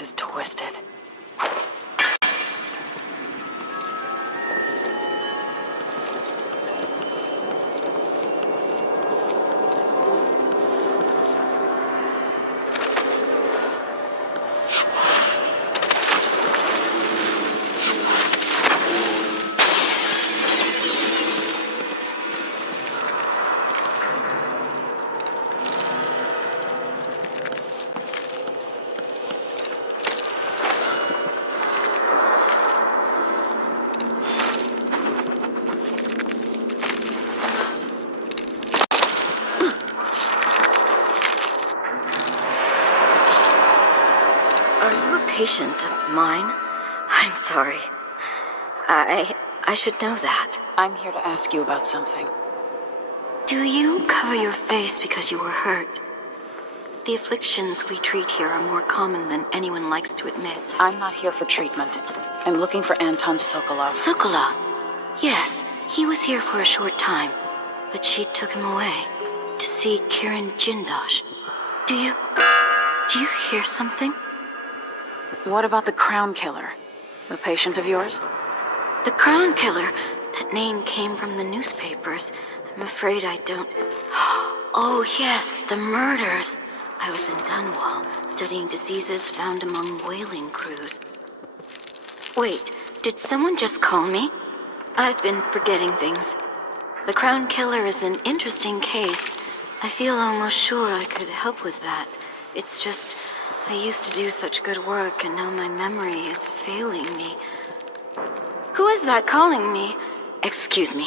This is twisted. Are you a patient of mine? I'm sorry. I should know that. I'm here to ask you about something. Do you cover your face because you were hurt? The afflictions we treat here are more common than anyone likes to admit. I'm not here for treatment. I'm looking for Anton Sokolov. Sokolov? Yes, he was here for a short time, but she took him away to see Kirin Jindosh. Do you hear something? What about the Crown Killer? The patient of yours? The Crown Killer? That name came from the newspapers. I'm afraid I don't... Oh yes, the murders. I was in Dunwall, studying diseases found among whaling crews. Wait, did someone just call me? I've been forgetting things. The Crown Killer is an interesting case. I feel almost sure I could help with that. It's just, I used to do such good work, and now my memory is failing me. Who is that calling me? Excuse me.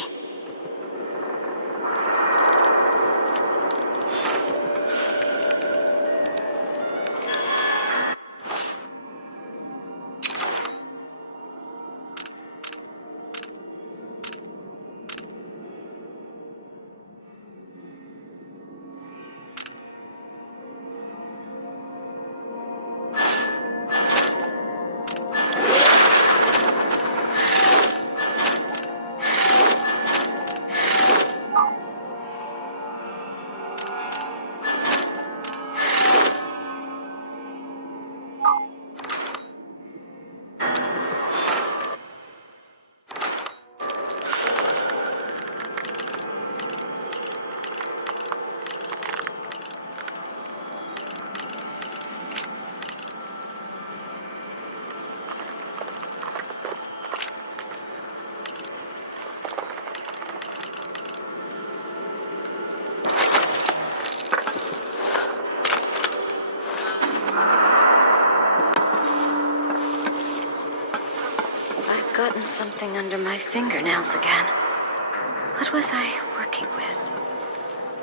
Gotten something under my fingernails again. What was I working with?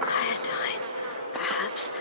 Iodine, perhaps?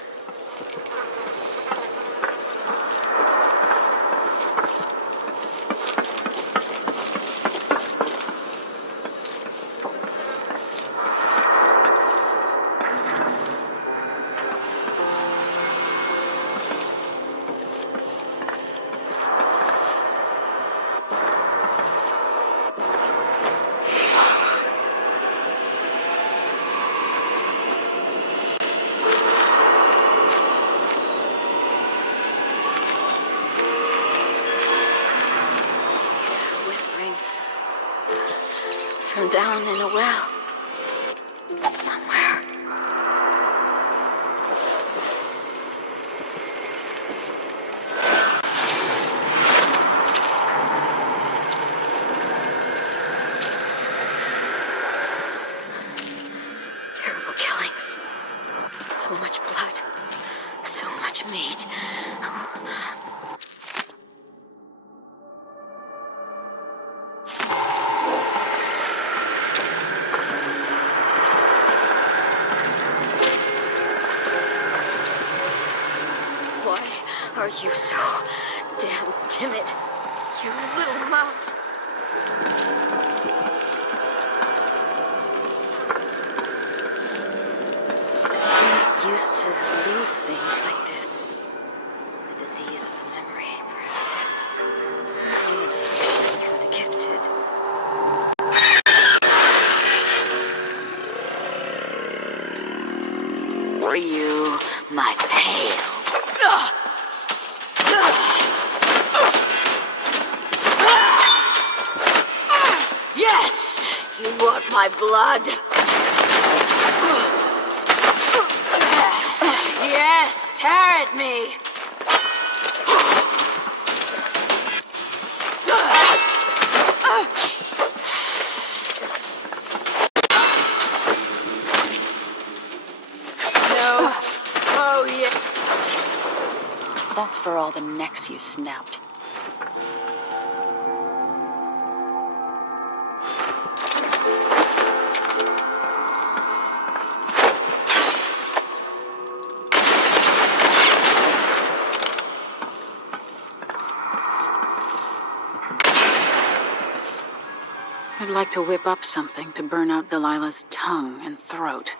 From down in a well. Somewhere. Terrible killings. So much blood. So much meat. Are you so damn timid, you little mouse? I used to lose things like this. A disease of memory, perhaps. An addiction for the gifted. Were you my pale? want my blood? Yes, tear at me. No. Oh, yeah. That's for all the necks you snapped. I'd like to whip up something to burn out Delilah's tongue and throat.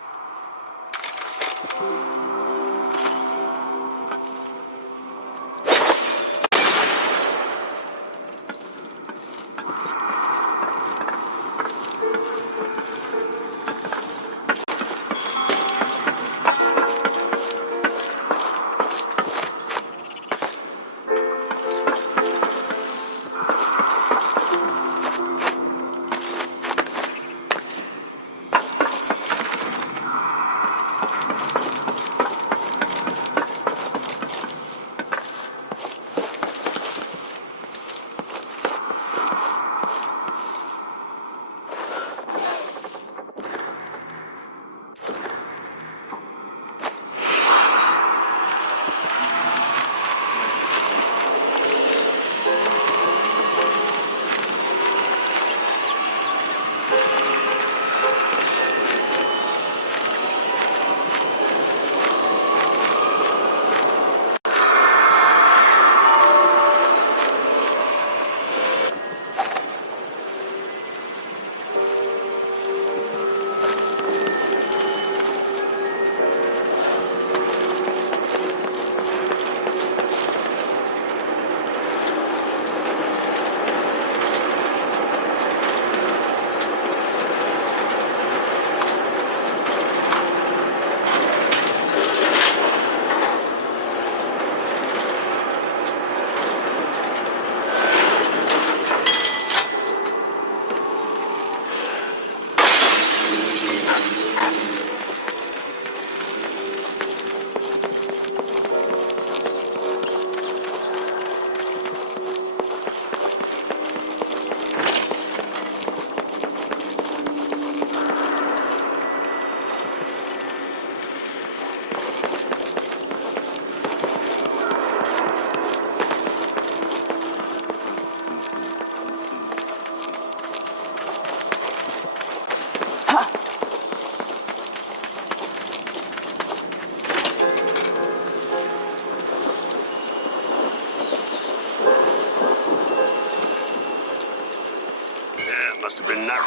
Must have been narrow.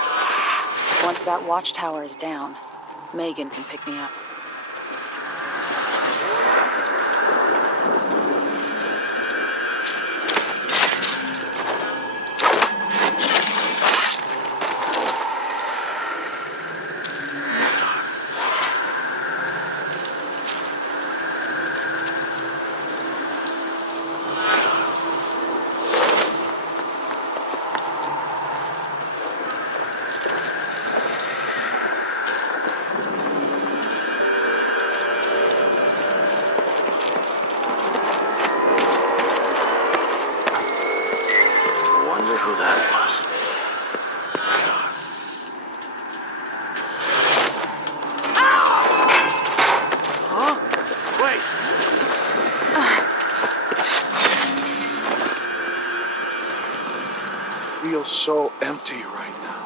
Once that watchtower is down, Megan can pick me up. Who that was. Huh? Wait. Feels so empty right now.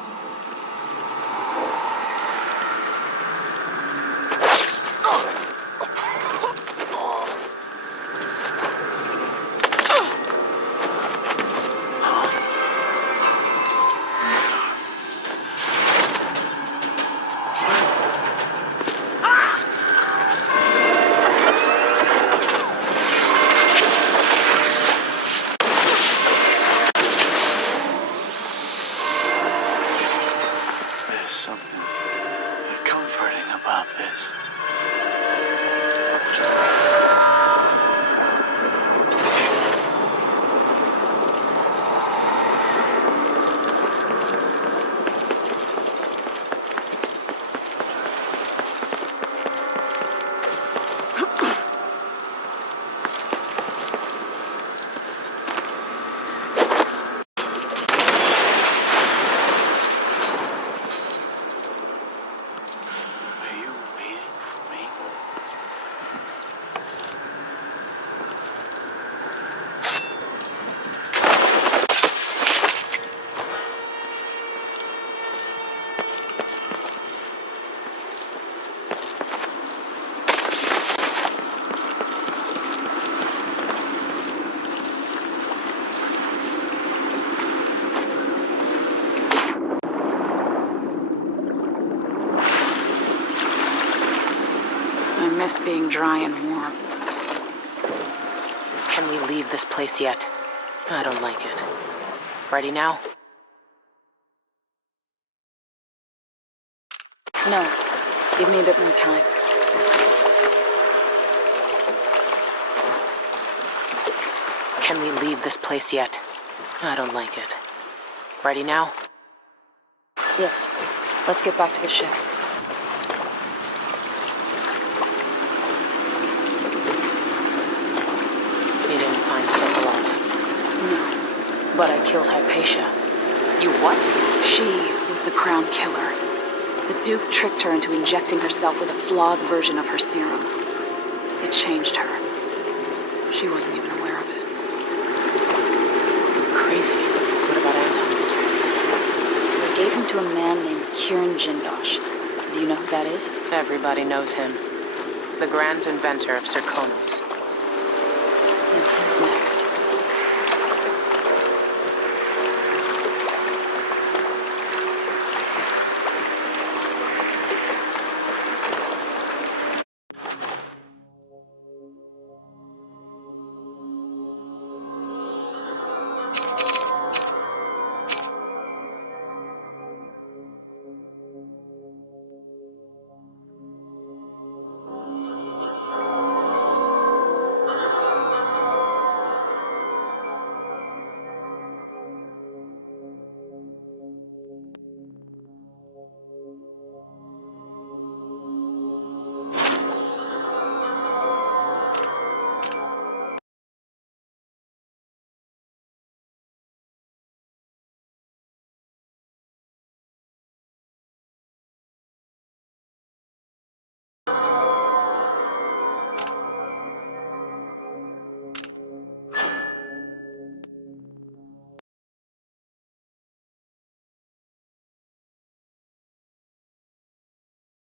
miss being dry and warm. Can we leave this place yet? I don't like it. Ready now? No. Give me a bit more time. Can we leave this place yet? I don't like it. Ready now? Yes. Let's get back to the ship. You didn't find Sokolov? No. But I killed Hypatia. You what? She was the Crown Killer. The Duke tricked her into injecting herself with a flawed version of her serum. It changed her. She wasn't even aware of it. You're crazy. What about Anton? I gave him to a man named Kieran Jindosh. Do you know who that is? Everybody knows him. The grand inventor of Zirconos. And who's next?